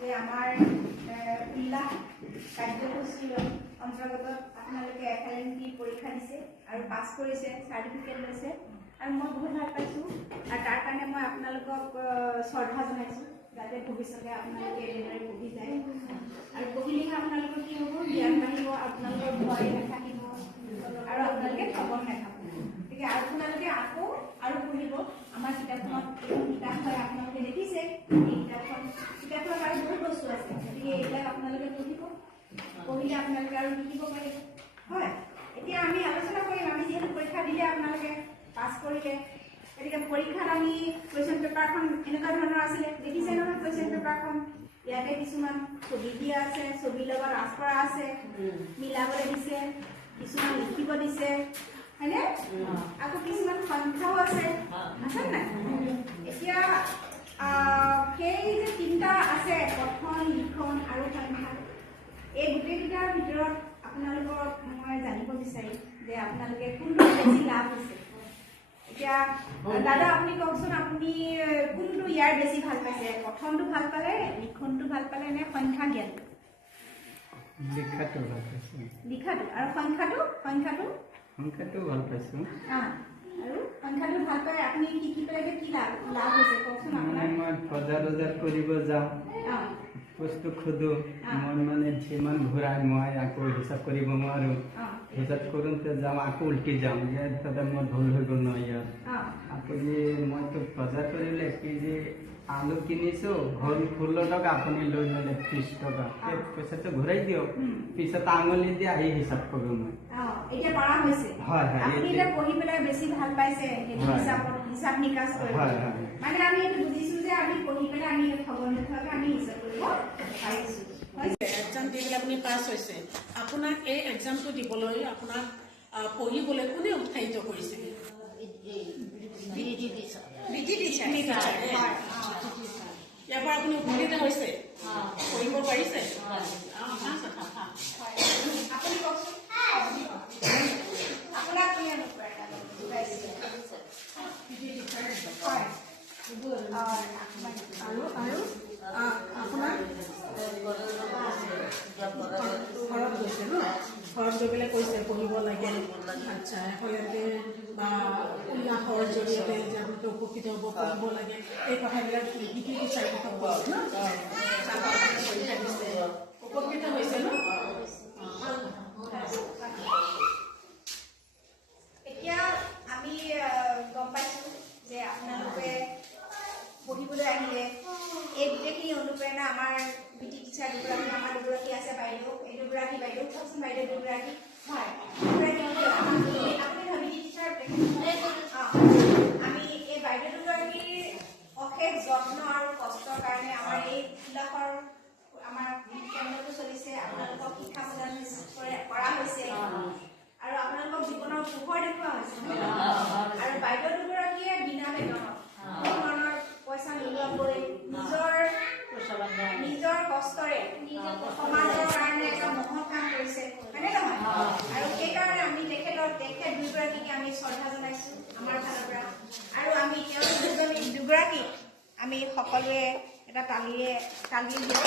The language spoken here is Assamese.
যে আমাৰ উল্লাস কাৰ্যসূচীৰ অন্তৰ্গত আপোনালোকে FLNT পৰীক্ষা দিছে আৰু পাছ কৰিছে, চাৰ্টিফিকেট লৈছে আৰু মই বহুত ভাল পাইছোঁ আৰু তাৰ কাৰণে মই আপোনালোকক শ্ৰদ্ধা জনাইছোঁ যাতে ভৱিষ্যতে আপোনালোকে এনেদৰে পঢ়ি যায় আৰু পঢ়িলেহে আপোনালোকৰ কি হ'ব, জ্ঞান বাঢ়িব, আপোনালোকৰ ভয় নাথাকিব আৰু আপোনালোকে ঠগন নাখাব। গতিকে আপোনালোকে আকৌ আৰু পঢ়িব। আমাৰ কিতাপখনত এইখন কিতাপ হয়, আপোনালোকে দেখিছে এই কিতাপখনত আৰু বহুত বস্তু আছে। গতিকে এইবিলাক আপোনালোকে পঢ়িব, পঢ়িলে আপোনালোকে আৰু শিকিব পাৰিব। হয়, এতিয়া আমি আলোচনা কৰিম। আমি যিহেতু পৰীক্ষা দিলে আপোনালোকে পাছ কৰিলে, গতিকে পৰীক্ষাত আমি কুৱেশ্যন পেপাৰখন এনেকুৱা ধৰণৰ আছিলে, দেখিছে নহয় কুৱেশ্যন পেপাৰখন। ইয়াতে কিছুমান ছবি দিয়া আছে, ছবিৰ লগত আখৰা আছে, মিলাবলৈ দিছে, কিছুমান লিখিব দিছে, হয়নে? আকৌ কিছুমান সংখ্যাও আছে, আছে নাই? এতিয়া সেই যে তিনিটা আছে, পঠন, লিখন আৰু সংখ্যা, এই গোটেইকেইটাৰ ভিতৰত আপোনালোকক মই জানিব বিচাৰিম যে আপোনালোকে কোনটো বেছি লাভ হৈছে। এতিয়া দাদা আপুনি কওকচোন, আপুনি কোনটো ইয়াৰ বেছি ভাল পাইছে? পঠনটো ভাল পালে, লিখনটো ভাল পালে নে সংখ্যা জ্ঞানটো? লিখাটো ভাল পাইছোঁ। লিখাটো আৰু সংখ্যাটো সংখ্যাটো ভাল পাইছোঁ। আৰু সংখ্যাটো ভাল পাই আপুনি শিকি পেলাই কি লাভ হৈছে কওকচোন আপোনাৰ? মই বজাৰ কৰিব যাওঁ, বস্তু খোজোঁ, মই মানে যিমান ঘূৰাই মই আকৌ হিচাপ কৰিব নোৱাৰোঁ। হিচাপ কৰোঁতে যাওঁ, আকৌ উল্টি যাওঁ, ইয়াত তাতে মই ভুল হৈ গ'ল নহয় ইয়াত। আকৌ যে মইতো বজাৰ কৰিলে কি যে আলু কিনিছোঁ, হ'ল 16 টকা, আপুনি লৈ ল'লে 30 টকা, সেই পইচাটো ঘূৰাই দিয়ক, পিছত আঙুলি দি আহি হিচাপ কৰোঁ মই। এতিয়া পৰা হৈছে। হয় হয়, আপুনি এতিয়া পঢ়ি পেলাই বেছি ভাল পাইছে হিচাপ নিকাচ কৰি। মানে আমি এইটো বুজিছোঁ যে আমি পঢ়ি পেলাই আমি খবৰ নোখোৱাকৈ আমি হিচাপ কৰিব পাৰিছোঁ। এক্সাম দি পেলাই আপুনি পাছ হৈছে, আপোনাক এই এক্সামটো দিবলৈ আপোনাক পঢ়িবলৈ কোনে উৎসাহিত কৰিছিলে? ইয়াৰ পৰা আপুনি উপকৃত হৈছে, পঢ়িব পাৰিছে? আপুনি কওকচোন আপোনাক কি অনুপ্ৰেৰণা যোগাইছে? হয়, আৰু আপোনাৰ ঘৰত গৈছে ন? ঘৰত গৈ পেলাই কৈছে পঢ়িব লাগে। আচ্ছা, এফালে বা উল্লাসৰ জৰিয়তে যে আপোনালোকে উপকৃত হ'ব, পঢ়িব লাগে, এই কথাবিলাক শিকি বিচাৰি কৈছে ন? পৰীক্ষা দিছে, উপকৃত হৈছে ন? এতিয়া আমি গম পাইছোঁ যে আপোনালোকে পঢ়িবলৈ আহিলে। এই গোটেইখিনি অনুপ্ৰেৰণা আমাৰ পিটি টিচাৰ দুগৰাকী, আমাৰ দুগৰাকী আছে বাইদেউ, এই দুগৰাকী বাইদেউ কওকচোন, বাইদেউ দুগৰাকী। হয়, আপুনি পিটি টিচাৰ আমি এই বাইদেউ দুগৰাকীৰ অশেষ যত্ন আৰু কষ্টৰ কাৰণে আমাৰ এই উল্লাসৰ আমাৰ কেন্দ্ৰটো চলিছে। আপোনালোকক শিক্ষা প্ৰদান কৰা হৈছে আৰু আপোনালোকক জীৱনৰ পোহৰ দেখুওৱা হৈছে আৰু বাইদেউ দুগৰাকীয়ে বিনা বেতনত কোনো ধৰণৰ পইচা নোলোৱাকৈ নিজৰ কষ্টৰে সমাজৰ কাৰণে এটা মহৎ কাম কৰিছে, হয়নে নহয়? আৰু সেইকাৰণে আমি তেখেত দুগৰাকীকে আমি শ্ৰদ্ধা জনাইছোঁ আমাৰ ফালৰ পৰা। আৰু আমি তেওঁ দুগৰাকীক আমি সকলোৱে এটা তালি দিওঁ।